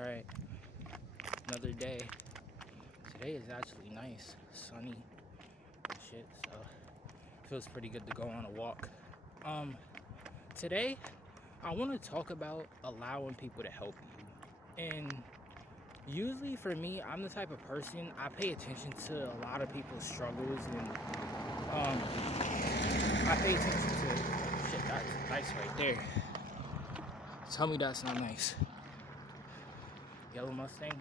Alright, another day. Today is actually nice, sunny and shit, so feels pretty good to go on a walk. Today I want to talk about allowing people to help you. And usually for me, I'm the type of person, I pay attention to a lot of people's struggles, and I pay attention to shit. That's nice right there. Tell me that's not nice. Yellow Mustang.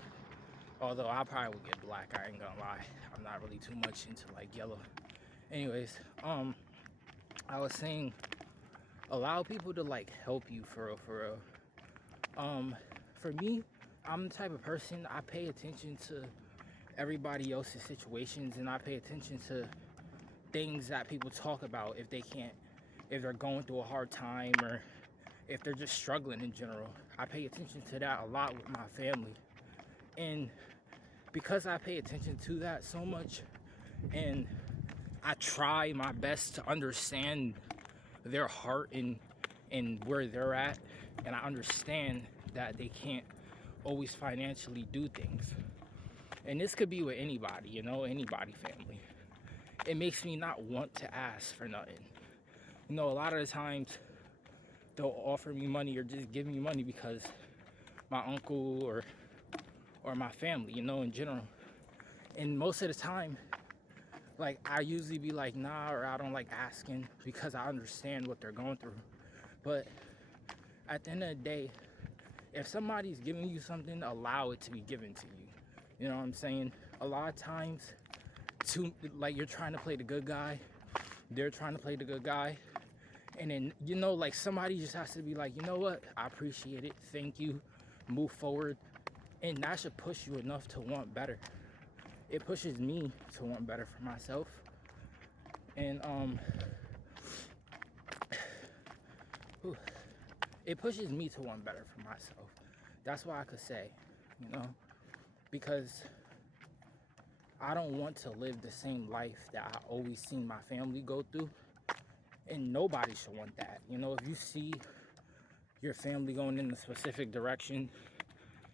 Although I probably would get black, I ain't gonna lie. I'm not really too much into like yellow. Anyways, I was saying, allow people to like help you for real, for real. For me, I'm the type of person, I pay attention to everybody else's situations, and I pay attention to things that people talk about if they're going through a hard time, or if they're just struggling in general. I pay attention to that a lot with my family. And because I pay attention to that so much, and I try my best to understand their heart and where they're at, and I understand that they can't always financially do things. And this could be with anybody, anybody family. It makes me not want to ask for nothing. A lot of the times they'll offer me money or just give me money because my uncle or my family, in general. And most of the time, like, I usually be like, nah, or I don't like asking because I understand what they're going through. But at the end of the day, if somebody's giving you something, allow it to be given to you. You know what I'm saying? A lot of times, like, you're trying to play the good guy, they're trying to play the good guy, and then, like, somebody just has to be like, you know what, I appreciate it, thank you, move forward. And that should push you enough to want better. It pushes me to want better for myself. And it pushes me to want better for myself. That's why I could say, because I don't want to live the same life that I always seen my family go through. And nobody should want that. If you see your family going in a specific direction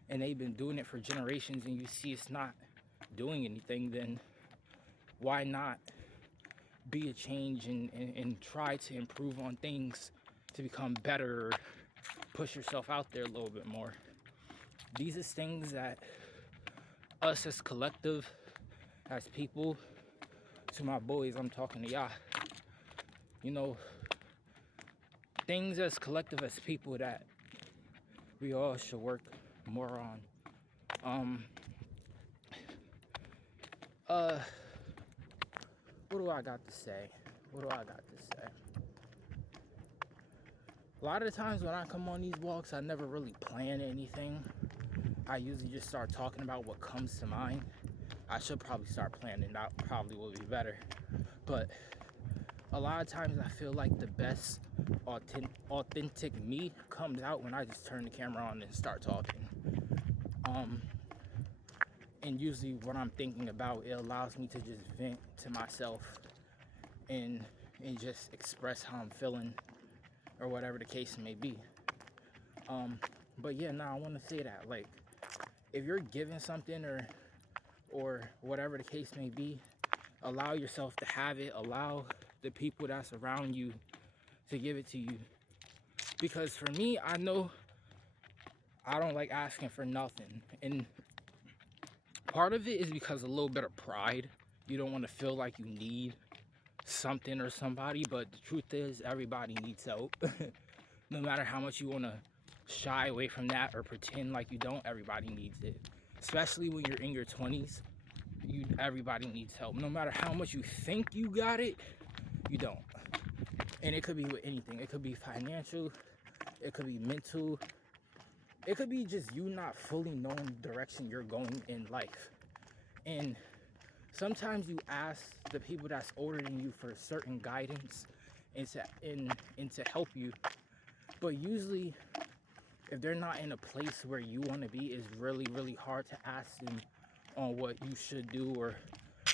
and they've been doing it for generations, and you see it's not doing anything, then why not be a change and try to improve on things to become better, or push yourself out there a little bit more. These are things that us as collective, as people, to my boys, I'm talking to y'all, things as collective as people that we all should work more on. What do I got to say? A lot of the times when I come on these walks, I never really plan anything. I usually just start talking about what comes to mind. I should probably start planning. That probably will be better. But a lot of times I feel like the best authentic me comes out when I just turn the camera on and start talking. And usually what I'm thinking about, it allows me to just vent to myself and just express how I'm feeling, or whatever the case may be. But yeah, I want to say that, like, if you're given something or whatever the case may be, allow yourself to have it. Allow the people that's around you to give it to you. Because for me, I know I don't like asking for nothing. And part of it is because a little bit of pride. You don't want to feel like you need something or somebody, but the truth is, everybody needs help. No matter how much you want to shy away from that or pretend like you don't, everybody needs it. Especially when you're in your 20s, everybody needs help. No matter how much you think you got it, you don't. And it could be with anything. It could be financial, it could be mental, it could be just you not fully knowing the direction you're going in life. And sometimes you ask the people that's older than you for certain guidance and to help you. But usually, if they're not in a place where you want to be, it's really, really hard to ask them on what you should do or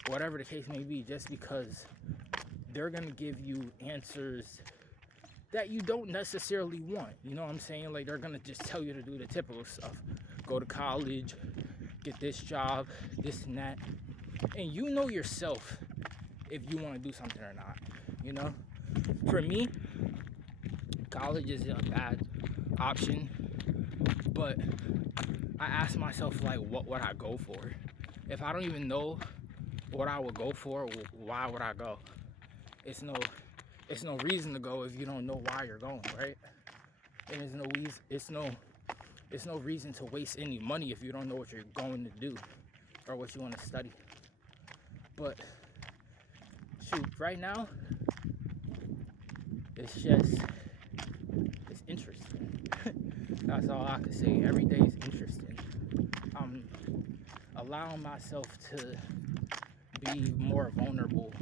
whatever the case may be, just because they're going to give you answers that you don't necessarily want. You know what I'm saying? Like, they're going to just tell you to do the typical stuff. go to college, get this job, this and that. And you know yourself if you want to do something or not, you know? For me, college is a bad option, but I ask myself, like, what would I go for? If I don't even know what I would go for, why would I go? It's no reason to go if you don't know why you're going, right? And it's no reason to waste any money if you don't know what you're going to do or what you want to study. But shoot, right now, it's interesting. That's all I can say. Every day is interesting. I'm allowing myself to be more vulnerable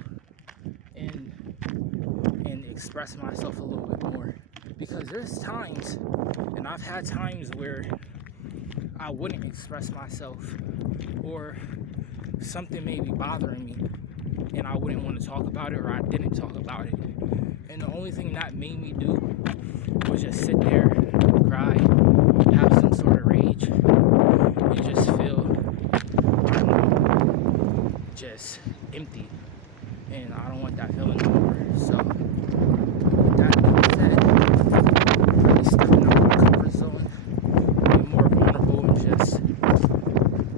and express myself a little bit more, because there's times, and I've had times where I wouldn't express myself, or something may be bothering me and I wouldn't want to talk about it, or I didn't talk about it, and the only thing that made me do was just sit there, cry, have some sort of rage, and just feel, I don't know, just empty. And I don't want that feeling anymore. So with that being said, really stepping out of my comfort zone, being more vulnerable, and just,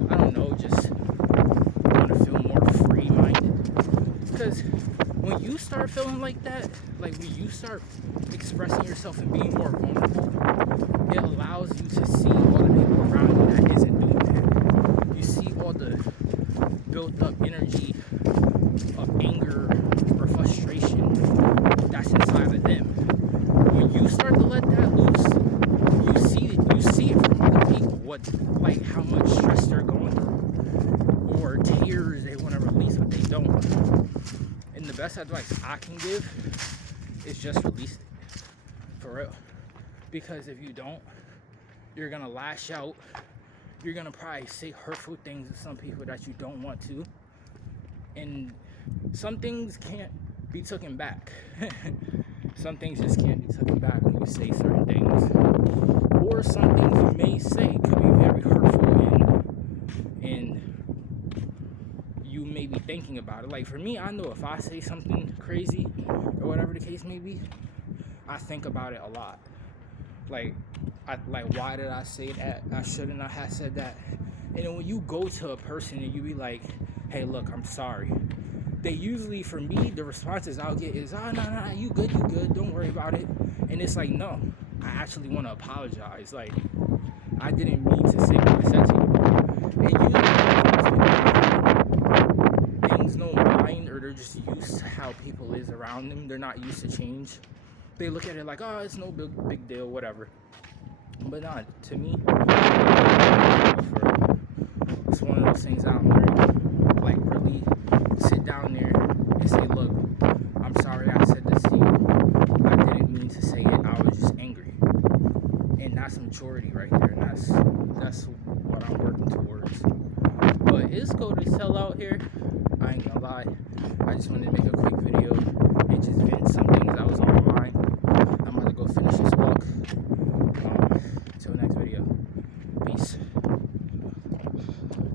I don't know, just want to feel more free-minded. Because when you start feeling like that, like when you start expressing yourself and being more vulnerable, it allows you to see all the people around you that isn't doing that. You see all the built up energy of anger or frustration that's inside of them. When you start to let that loose, you see it from other people, like how much stress they're going through, or tears they want to release but they don't. And the best advice I can give is just release it, for real. Because if you don't, you're gonna lash out. You're gonna probably say hurtful things to some people that you don't want to. And some things can't be taken back. Some things just can't be taken back when you say certain things. Or some things you may say could be very hurtful, and you may be thinking about it. Like for me, I know if I say something crazy or whatever the case may be, I think about it a lot. Like why did I say that? I shouldn't have said that. And then when you go to a person and you be like, hey, look, I'm sorry. They usually, for me, the responses I'll get is, no, you good, don't worry about it. And it's like, no, I actually want to apologize. Like, I didn't mean to say what I said to you. And usually things don't mind, or they're just used to how people is around them. They're not used to change. They look at it like, oh, it's no big deal, whatever. But not to me. It's one of those things I'm learning. Like, really sit down there and say, look, I'm sorry I said this to you. I didn't mean to say it. I was just angry. And that's maturity right there. And that's what I'm working towards. But it's cold as hell out here. I ain't gonna lie. I just wanted to make a